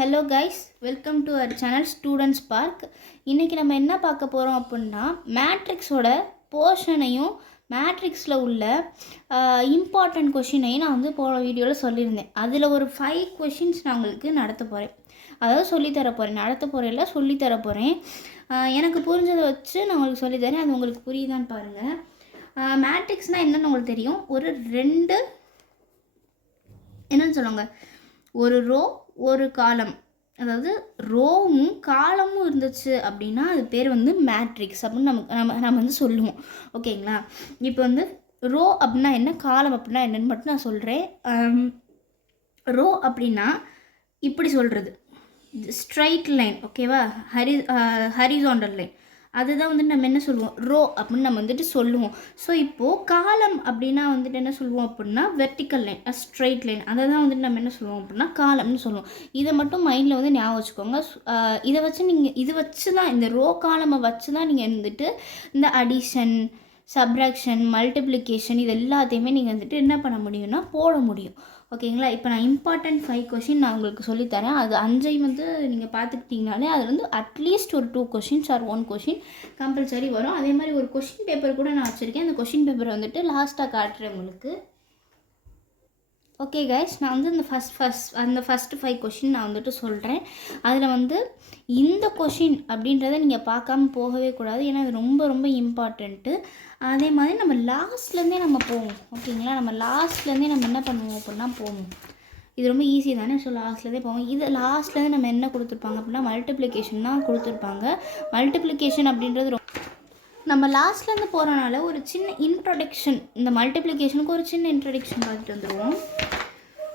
Hello guys, welcome to our channel students park. இன்றைக்கி நம்ம என்ன பார்க்க போகிறோம் அப்படின்னா, மேட்ரிக்ஸோட போர்ஷனையும் மேட்ரிக்ஸில் உள்ள இம்பார்ட்டண்ட் கொஷினையும் நான் வந்து போன வீடியோவில் சொல்லியிருந்தேன். அதில் ஒரு 5 கொஷின்ஸ் நான் உங்களுக்கு நடத்த போகிறேன், அதாவது சொல்லித்தர போகிறேன். நடத்த போகிறேன்ல, சொல்லித்தர போகிறேன். எனக்கு புரிஞ்சதை வச்சு நான் உங்களுக்கு சொல்லித்தரேன். அது உங்களுக்கு புரியுதான்னு பாருங்கள். மேட்ரிக்ஸ்னால் என்னென்னு உங்களுக்கு தெரியும். ஒரு 2 என்னன்னு சொல்லுவாங்க, ஒரு ரோ ஒரு காலம், அதாவது ரோவும் காலமும் இருந்துச்சு அப்படின்னா அது பேர் வந்து மேட்ரிக்ஸ் அப்படின்னு நம்ம வந்து சொல்லுவோம். ஓகேங்களா? இப்போ வந்து ரோ அப்படின்னா என்ன, காலம் அப்படின்னா என்னன்னு மட்டும் நான் சொல்கிறேன். ரோ அப்படின்னா இப்படி சொல்கிறது, ஸ்ட்ரைட் லைன். ஓகேவா? ஹரிசாண்டல் லைன், அதுதான் வந்துட்டு நம்ம என்ன சொல்லுவோம், ரோ அப்படின்னு நம்ம வந்துட்டு சொல்லுவோம். ஸோ இப்போது காலம் அப்படின்னா வந்துட்டு என்ன சொல்லுவோம் அப்படின்னா வெர்டிக்கல் லைன், ஸ்ட்ரைட் லைன், அதை தான் வந்துட்டு நம்ம என்ன சொல்லுவோம் அப்படின்னா காலம்னு சொல்லுவோம். இதை மட்டும் மைண்டில் வந்து ஞாபகம் வச்சுக்கோங்க. இதை வச்சு நீங்கள் இது வச்சு தான், இந்த ரோ காலமை வச்சு தான் நீங்கள் வந்துட்டு இந்த அடிஷன், சப்ராக்ஷன், மல்டிப்ளிகேஷன் இது எல்லாத்தையுமே நீங்கள் வந்துட்டு என்ன பண்ண முடியும்னா போட முடியும். ஓகேங்களா? இப்போ நான் இம்பார்ட்டண்ட் 5 கொஷின் நான் உங்களுக்கு சொல்லித்தரேன். அது 5 வந்து நீங்கள் பார்த்துக்கிட்டிங்கனாலே அதில் வந்து அட்லீஸ்ட் ஒரு 2 கொஷின்ஸ் ஆர் 1 கொஷின் கம்பல்சரி வரும். அதே மாதிரி ஒரு கொஷின் பேப்பர் கூட நான் வச்சுருக்கேன். அந்த கொஷின் பேப்பரை வந்துட்டு லாஸ்ட்டாக காட்டுறேன் உங்களுக்கு. ஓகே கைஸ், நான் வந்து இந்த ஃபஸ்ட்டு 5 கொஷின் நான் வந்துட்டு சொல்கிறேன். அதில் வந்து இந்த கொஷின் அப்படின்றத நீங்கள் பார்க்காம போகவே கூடாது, ஏன்னா அது ரொம்ப ரொம்ப இம்பார்ட்டண்ட்டு. அதே மாதிரி நம்ம லாஸ்ட்லேருந்தே நம்ம போவோம். ஓகேங்களா? நம்ம லாஸ்ட்லேருந்தே நம்ம என்ன பண்ணுவோம் அப்படின்னா போவோம். இது ரொம்ப ஈஸி தானே. ஸோ லாஸ்ட்லேருந்தே போவோம். இது லாஸ்ட்லேருந்து நம்ம என்ன கொடுத்துருப்பாங்க அப்படின்னா மல்டிப்ளிகேஷன் தான் கொடுத்துருப்பாங்க. மல்டிப்ளிகேஷன் அப்படின்றது நம்ம லாஸ்ட்லேருந்து போகிறனால ஒரு சின்ன இன்ட்ரொடக்ஷன், இந்த மல்டிப்ளிகேஷனுக்கு ஒரு சின்ன இன்ட்ரொடக்ஷன் பார்த்துட்டு வந்துடுவோம்.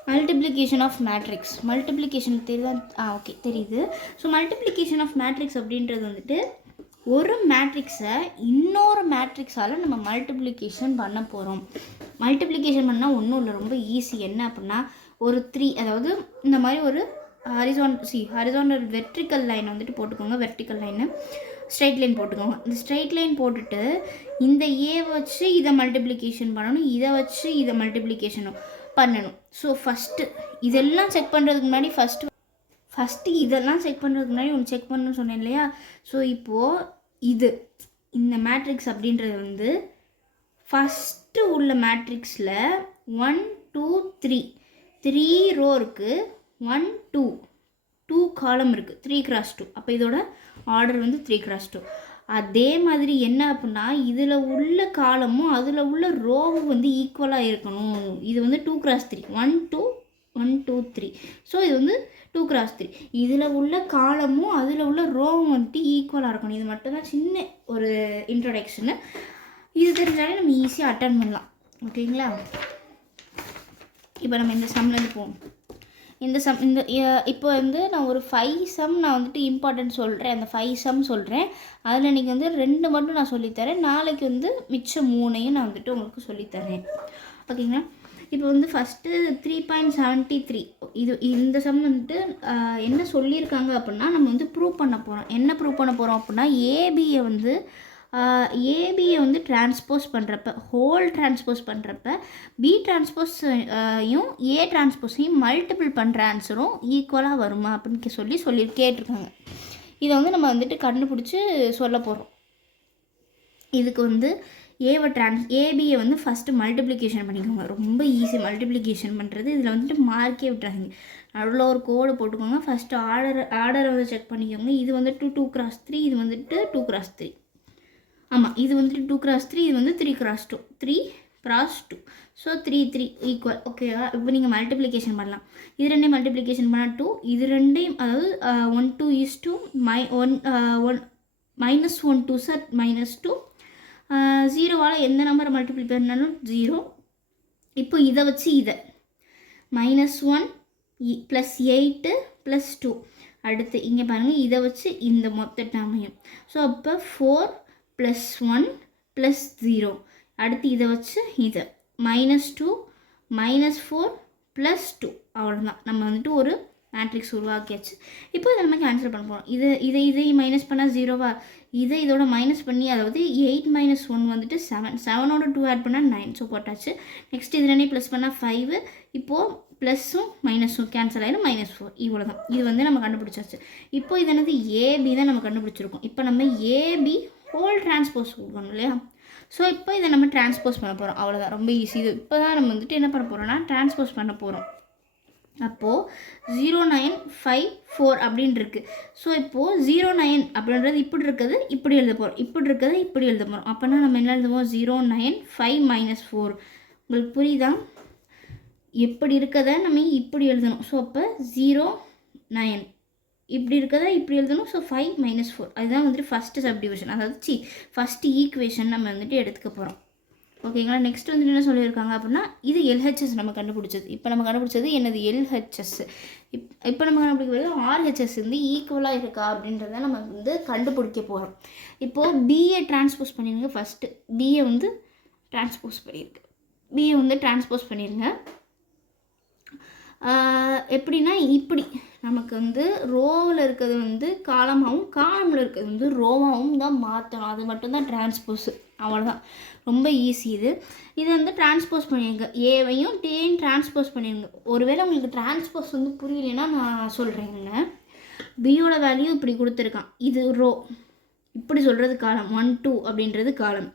மல்டிப்ளிகேஷன் ஆஃப் மேட்ரிக்ஸ், மல்டிப்ளிகேஷன் தெரியுதா? ஓகே, தெரியுது. ஸோ மல்டிப்ளிகேஷன் ஆஃப் மேட்ரிக்ஸ் அப்படின்றது வந்துட்டு ஒரு மேட்ரிக்ஸை இன்னொரு மேட்ரிக்ஸால் நம்ம மல்டிப்ளிகேஷன் பண்ண போகிறோம். மல்டிப்ளிகேஷன் பண்ணால் ஒன்றும் இல்லை, ரொம்ப ஈஸி. என்ன அப்படின்னா ஒரு 3, அதாவது இந்த மாதிரி ஒரு ஹரிசாண்டல் வெர்டிக்கல் லைன் வந்துட்டு போட்டுக்கோங்க. வெர்டிக்கல் லைனு ஸ்ட்ரைட் லைன் போட்டுக்கோங்க. இந்த ஸ்ட்ரைட் லைன் போட்டுட்டு இந்த ஏ வச்சு இதை மல்டிப்ளிகேஷன் பண்ணணும், இதை வச்சு இதை மல்டிப்ளிகேஷன் பண்ணணும். ஸோ ஃபஸ்ட்டு இதெல்லாம் செக் பண்ணுறதுக்கு முன்னாடி ஃபஸ்ட்டு இதெல்லாம் செக் பண்ணுறதுக்கு முன்னாடி ஒன்று செக் பண்ணணும்னு சொன்னேன் இல்லையா? ஸோ இப்போது இந்த மேட்ரிக்ஸ் அப்படின்றது வந்து ஃபஸ்ட்டு உள்ள மேட்ரிக்ஸில் 1 2 3 ரோ இருக்குது, 1 2 காலம் இருக்குது, 3x2. அப்போ இதோட ஆர்டர் வந்து 3x2. அதே மாதிரி என்ன அப்படின்னா இதில் உள்ள காலமும் அதில் உள்ள ரோவும் வந்து ஈக்குவலாக இருக்கணும். இது வந்து 2x3, 1 2 3. ஸோ இது வந்து 2x3. இதில் உள்ள காலமும் அதில் உள்ள ரோவும் வந்துட்டு ஈக்குவலாக இருக்கணும். இது மட்டும்தான் சின்ன ஒரு இன்ட்ரொடக்ஷனு. இது தெரிஞ்சாலே நம்ம ஈஸியாக அட்டன் பண்ணலாம். ஓகேங்களா? இப்போ நம்ம இந்த சம்லேருந்து போவோம். இப்போ வந்து நான் ஒரு 5 சம் நான் வந்துட்டு இம்பார்ட்டன்ட் சொல்கிறேன். அந்த 5 சம் சொல்கிறேன். அதில் நீங்கள் வந்து 2 மட்டும் நான் சொல்லித்தரேன். நாளைக்கு வந்து மிச்சம் 3ஐயும் நான் வந்துட்டு உங்களுக்கு சொல்லித்தரேன். ஓகேங்களா? இப்போ வந்து ஃபஸ்ட்டு 3.73 இந்த சம் வந்துட்டு என்ன சொல்லியிருக்காங்க அப்படின்னா நம்ம வந்து ப்ரூவ் பண்ண போகிறோம். என்ன ப்ரூவ் பண்ண போகிறோம் அப்படின்னா ஏபியை வந்து டிரான்ஸ்போஸ் பண்ணுறப்ப, ஹோல் டிரான்ஸ்போஸ் பண்ணுறப்ப பி டிரான்ஸ்போஸையும் ஏ டிரான்ஸ்போஸையும் மல்டிபிள் பண்ணுற ஆன்சரும் ஈக்குவலாக வருமா அப்படின்னு சொல்லி கேட்டிருக்காங்க. இதை வந்து நம்ம வந்துட்டு கண்டுபிடிச்சி சொல்ல போகிறோம். இதுக்கு வந்து ஏபியை வந்து ஃபஸ்ட்டு மல்டிப்ளிகேஷன் பண்ணிக்கோங்க. ரொம்ப ஈஸி மல்டிப்ளிகேஷன் பண்ணுறது. இதில் வந்துட்டு மார்க்கே விட்டுறாங்க, நடுவில் ஒரு கோடு போட்டுக்கோங்க. ஃபஸ்ட்டு ஆர்டரை வந்து செக் பண்ணிக்கோங்க. இது வந்துட்டு 2x3, இது வந்துட்டு 2x3. ஆமாம், இது வந்துட்டு 2x3, இது வந்து 3x2, 3x2. So 3 equal. ஓகேவா? இப்போ நீங்கள் மல்டிப்ளிகேஷன் பண்ணலாம். இது ரெண்டையும் மல்டிப்ளிகேஷன் பண்ணால் 2, இது ரெண்டையும், அதாவது 1 2 is 2 -1 2 சார் -2. 0வால் எந்த நம்பரை மல்டிப்ளை பண்ணாலும் 0. இப்போ இதை வச்சு இதை -1 +8 +2. அடுத்து இங்கே பாருங்கள், இதை வச்சு இந்த மொத்த டேர்மையும். ஸோ அப்போ 4 +1 +0. அடுத்து இதை வச்சு இதை -2 -4 +2. அவ்வளோதான். நம்ம வந்துட்டு ஒரு மேட்ரிக்ஸ் உருவாக்கியாச்சு. இப்போ இதை நம்ம கேன்சல் பண்ண போகிறோம். இதை மைனஸ் பண்ணால் 0வா, இதை இதோட மைனஸ் பண்ணி, அதாவது 8 - 1 வந்துட்டு 7, 7ஓட 2 ஆட் பண்ணால் 9. ஸோ போட்டாச்சு. நெக்ஸ்ட் இது ரெண்டையும் ப்ளஸ் பண்ணால் 5. இப்போது ப்ளஸ்ஸும் மைனஸும் கேன்சல் ஆகிடும், -4 இவ்வளோ தான். இது வந்து நம்ம கண்டுபிடிச்சாச்சு. இப்போ இது என்னது ஏபி தான் நம்ம கண்டுபிடிச்சிருக்கோம். இப்போ நம்ம ஏபி ஹோல் டிரான்ஸ்போஸ் கொடுக்கணும் இல்லையா? ஸோ இப்போ இதை நம்ம டிரான்ஸ்போஸ் பண்ண போகிறோம், அவ்வளோதான். ரொம்ப ஈஸி. இது இப்போ தான் நம்ம வந்துட்டு என்ன பண்ண போகிறோம்னா டிரான்ஸ்போஸ் பண்ண போகிறோம். அப்போது 0954 அப்படின்னு இருக்குது. ஸோ இப்போது 09 அப்படின்றது இப்படி இருக்குது, இப்படி எழுத போகிறோம், இப்படி இருக்கிறது இப்படி எழுத போகிறோம். அப்போனா நம்ம என்ன எழுதுவோம்? 095 - 4. உங்களுக்கு புரியுதா? எப்படி இருக்கதை நம்ம இப்படி எழுதணும். ஸோ அப்போ 09 இப்படி இருக்கதை இப்படி எழுதணும். ஸோ 5 - 4 அதுதான் வந்துட்டு ஃபஸ்ட்டு சப்டிவிஷன், அதாவது ஃபஸ்ட்டு ஈக்குவேஷன் நம்ம வந்துட்டு எடுத்துக்க போகிறோம். ஓகேங்களா? நெக்ஸ்ட் வந்துட்டு என்ன சொல்லியிருக்காங்க அப்படின்னா, இது எல்ஹெச்எஸ் நம்ம கண்டுபிடிச்சது. இப்போ நம்ம கண்டுபிடிச்சது என்னது? எல்ஹெச்எஸ். இப்போ நம்ம கண்டுபிடிக்கிறது ஆர்ஹெச்எஸ் வந்து ஈக்குவலாக இருக்கா அப்படின்றத நம்ம வந்து கண்டுபிடிக்க போகிறோம். இப்போது பிஏ டிரான்ஸ்போஸ் பண்ணிடுங்க. ஃபஸ்ட்டு பிஏ வந்து டிரான்ஸ்போஸ் பண்ணியிருக்கு. பிஏ வந்து டிரான்ஸ்போஸ் பண்ணிடுங்க. எப்படின்னா இப்படி நமக்கு வந்து ரோவில் இருக்கிறது வந்து காலமாகவும் காலமில் இருக்கிறது வந்து ரோவாகவும் தான் மாற்றணும். அது மட்டும்தான் டிரான்ஸ்போஸு, அவ்வளோதான். ரொம்ப ஈஸி இது. இதை வந்து டிரான்ஸ்போஸ் பண்ணிடுங்க. ஏவையும் டேயும் டிரான்ஸ்போஸ் பண்ணிடுங்க. ஒருவேளை உங்களுக்கு டிரான்ஸ்போஸ் வந்து புரியலைன்னா நான் சொல்கிறேங்க. பியோட வேல்யூ இப்படி கொடுத்துருக்கான், இது ரோ. இப்படி சொல்கிறது காலம், 1 2 அப்படின்றது காலம்.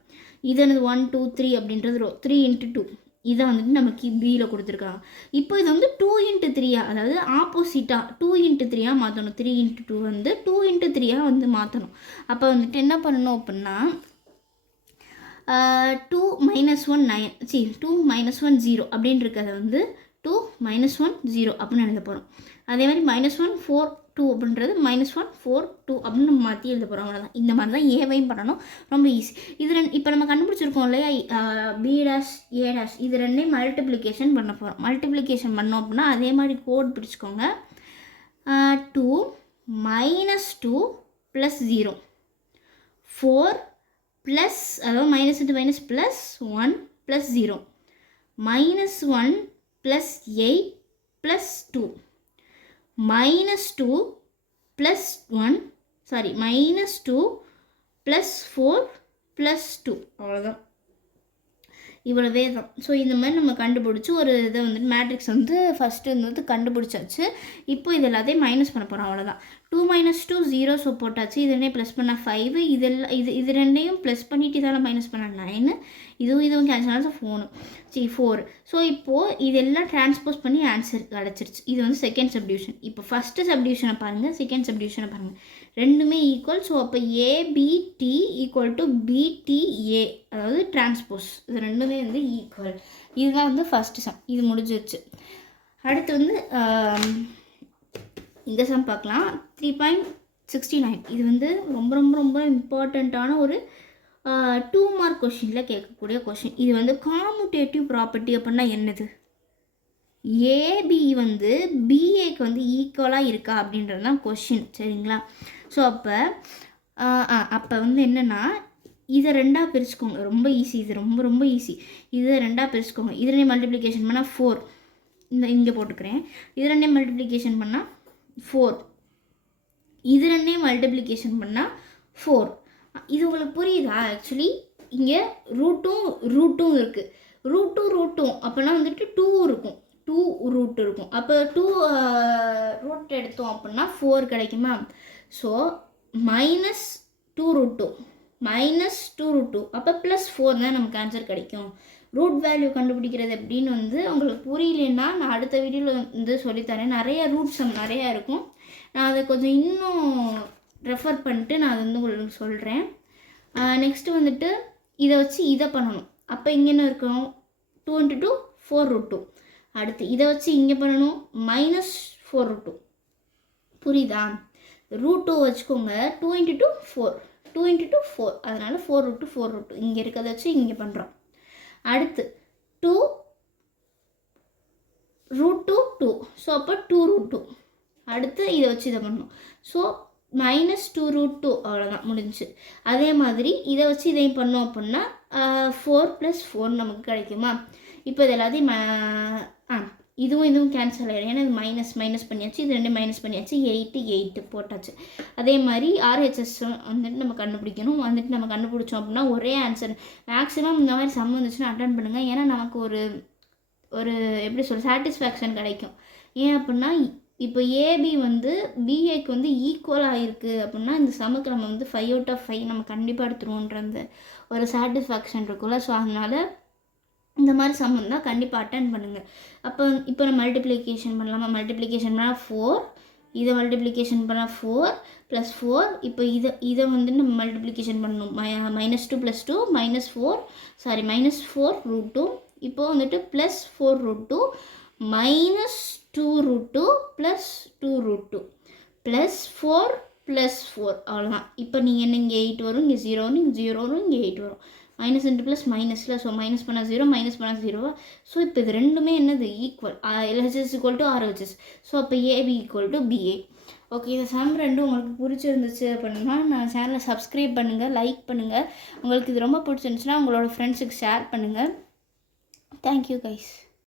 இது என்னது 1 2 3 அப்படின்றது ரோ. 3 × 2 இதை வந்துட்டு நமக்கு பியில் கொடுத்துருக்காங்க. இப்போ இது வந்து 2 × 3, அதாவது ஆப்போசிட்டாக 2 × 3 மாற்றணும். 3 × 2 வந்து 2 × 3 வந்து மாற்றணும். அப்போ வந்துட்டு என்ன பண்ணணும் அப்படின்னா 2 - 1 9 2 - 1 0 அப்படின்னு இருக்கிறத வந்து 2 - 1 0 அப்படின்னு எழுத போகிறோம். அதே மாதிரி -1 4 2 அப்படின்றது -1 4 2 அப்படின்னு நம்ம மாற்றி எழுத போகிறோம், அவ்வளோதான். இந்த மாதிரி தான் ஏவையும் பண்ணணும், ரொம்ப ஈஸி. இது இப்போ நம்ம கண்டுபிடிச்சிருக்கோம் இல்லையா, B' A' இது ரெண்டையும் மல்டிப்ளிகேஷன் பண்ண போகிறோம். மல்டிப்ளிகேஷன் பண்ணோம் அப்படின்னா அதே மாதிரி கோட் பிடிச்சிக்கோங்க. 2 - 2 + 0 4 ப்ளஸ், அதாவது -(-) +1 + 0 -1 + 8 + 2 -2 + 1 -2 + 4 + 2 அவ்வளோதான். இவ்வளவே தான். ஸோ இந்த மாதிரி நம்ம கண்டுபிடிச்சி ஒரு இதை வந்துட்டு மேட்ரிக்ஸ் வந்து ஃபஸ்ட்டு வந்து கண்டுபிடிச்சாச்சு. இப்போ இது எல்லாத்தையும் மைனஸ் பண்ண போகிறோம், அவ்வளோதான். 2 - 2 0, ஸோ போட்டாச்சு. இது ரெண்டையும் ப்ளஸ் பண்ணால் 5, இது ரெண்டையும் ப்ளஸ் பண்ணிவிட்டு இதெல்லாம் மைனஸ் பண்ணால் 9, இதுவும் கேன்சல் ஆச்சு 4. ஸோ இப்போது இதெல்லாம் டிரான்ஸ்போஸ் பண்ணி ஆன்சர் கிடச்சிருச்சு. இது வந்து செகண்ட் சப்டிவிஷன். இப்போ ஃபஸ்ட்டு சப்டிவிஷனை பாருங்கள், செகண்ட் சப்டிவிஷனை பாருங்கள், ரெண்டுமே ஈக்குவல். ஸோ அப்போ ஏபிடி = பிடிஏ, அதாவது டிரான்ஸ்போஸ். இது ரெண்டுமே வந்து ஈக்குவல். இதுதான் வந்து ஃபஸ்ட்டு சம். இது முடிஞ்சிருச்சு. அடுத்து வந்து இந்த சம் பார்க்கலாம். 3.69. இது வந்து ரொம்ப ரொம்ப ரொம்ப இம்பார்ட்டண்ட்டான ஒரு 2 மார்க் கொஷினில் கேட்கக்கூடிய கொஷின். இது வந்து காமுடேட்டிவ் ப்ராப்பர்ட்டி அப்படின்னா என்னது? ஏபி வந்து பிஏக்கு வந்து ஈக்குவலாக இருக்கா அப்படின்றது தான் கொஷின், சரிங்களா? ஸோ அப்போ வந்து என்னென்னா, இதை ரெண்டாக பிரிச்சுக்கோங்க. ரொம்ப ஈஸி, இது ரொம்ப ரொம்ப ஈஸி. இதை ரெண்டாக பிரிச்சுக்கோங்க. இது ரெண்டையும் மல்டிப்ளிகேஷன் பண்ணால் 4, இங்கே போட்டுக்கிறேன். இது ரெண்டையும் மல்டிப்ளிகேஷன் பண்ணால் 4, இது ரெண்டையும் மல்டிப்ளிகேஷன் பண்ணால் 4. இது உங்களுக்கு புரியுதா? ஆக்சுவலி இங்கே ரூட்டும் இருக்குது. ரூட்டும் அப்போனா வந்துட்டு 2 இருக்கும், 2 ரூட் இருக்கும். அப்போ 2 ரூட் எடுத்தோம் அப்படின்னா 4 கிடைக்குமா? ஸோ -2√2 -2√2 அப்போ +4 தான் நமக்கு ஆன்சர் கிடைக்கும். ரூட் வேல்யூ கண்டுபிடிக்கிறது எப்படின்னு வந்து உங்களுக்கு புரியலன்னா நான் அடுத்த வீடியோவில் வந்து சொல்லித்தரேன். நிறைய ரூட் சம் நிறையா இருக்கும். நான் அதை கொஞ்சம் இன்னும் ரெஃபர் பண்ணிட்டு நான் அதை வந்து உங்களுக்கு சொல்கிறேன். நெக்ஸ்ட்டு வந்துட்டு இதை வச்சு இதை பண்ணணும். அப்போ இங்கே என்ன இருக்கும்? 2 × 2 4√2. அடுத்து இதை வச்சு இங்கே பண்ணணும், -4√2. புரியுதா? √2 வச்சுக்கோங்க. 2 × 2 4, 2 × 2 4, அதனால் 4√2 இங்கே இருக்கிறத வச்சு இங்கே பண்ணுறோம். அடுத்து 2 √2 2, ஸோ அப்போ 2√2. அடுத்து இதை வச்சு இதை பண்ணணும். ஸோ -2√2 அவ்வளோதான், முடிஞ்சு. அதே மாதிரி இதை வச்சு இதையும் பண்ணோம் அப்படின்னா 4 + 4 நமக்கு கிடைக்குமா? இப்போ இது எல்லாத்தையும் இதுவும் கேன்சல் ஆகிடும். ஏன்னா இது மைனஸ் பண்ணியாச்சு, இது ரெண்டு மைனஸ் பண்ணியாச்சு, 8 போட்டாச்சு. அதே மாதிரி ஆர்ஹெச்எஸ் வந்துட்டு நம்ம கண்டுபிடிக்கணும். வந்துட்டு நம்ம கண்டுபிடிச்சோம் அப்படின்னா ஒரே ஆன்சர். மேக்ஸிமம் இந்த மாதிரி சம் வந்துச்சுன்னா அட்டன் பண்ணுங்கள். ஏன்னா நமக்கு ஒரு ஒரு எப்படி சொல்ற சாட்டிஸ்ஃபேக்ஷன் கிடைக்கும். ஏன் அப்படின்னா இப்போ ஏபி வந்து பிஏக்கு வந்து ஈக்குவலாக இருக்குது அப்படின்னா இந்த சமுக்கு நம்ம வந்து 5 out of 5 நம்ம கண்டிப்பாக எடுத்துருவோன்ற அந்த ஒரு சாட்டிஸ்ஃபேக்ஷன் இருக்கும்ல. ஸோ அதனால் இந்த மாதிரி சம் தான் கண்டிப்பாக அட்டன் பண்ணுங்கள். அப்போ இப்போ நம்ம மல்டிப்ளிகேஷன் பண்ணலாமா? மல்டிப்ளிகேஷன் பண்ணால் 4, இதை மல்டிப்ளிகேஷன் பண்ணால் 4 + 4. இப்போ இதை வந்து நம்ம மல்டிப்ளிகேஷன் பண்ணணும். -2 + 2 -4 சாரி -4√2. இப்போ வந்துட்டு +4√2 -2√2 +2√2 +4 +4 அவ்வளோதான். இப்போ நீங்கள் என்ன இங்கே 8 வரும், இங்கே 0 வரும், இங்கே 0 வரும், இங்கே 8 வரும். மைனஸ் இன்ட்டு ப்ளஸ் மைனஸில். ஸோ மைனஸ் பண்ணால் 0, மைனஸ் பண்ணால் 0. ஸோ இப்போ இது ரெண்டுமே என்னது ஈக்குவல். LHS = RHS. ஸோ அப்போ AB = BA. ஓகே, இந்த சம் ரெண்டும் உங்களுக்கு பிடிச்சிருந்துச்சு அப்படின்னா நான் சேனலை சப்ஸ்கிரைப் பண்ணுங்கள், லைக் பண்ணுங்கள். உங்களுக்கு இது ரொம்ப பிடிச்சிருந்துச்சுன்னா உங்களோட ஃப்ரெண்ட்ஸுக்கு ஷேர் பண்ணுங்கள். Thank you guys.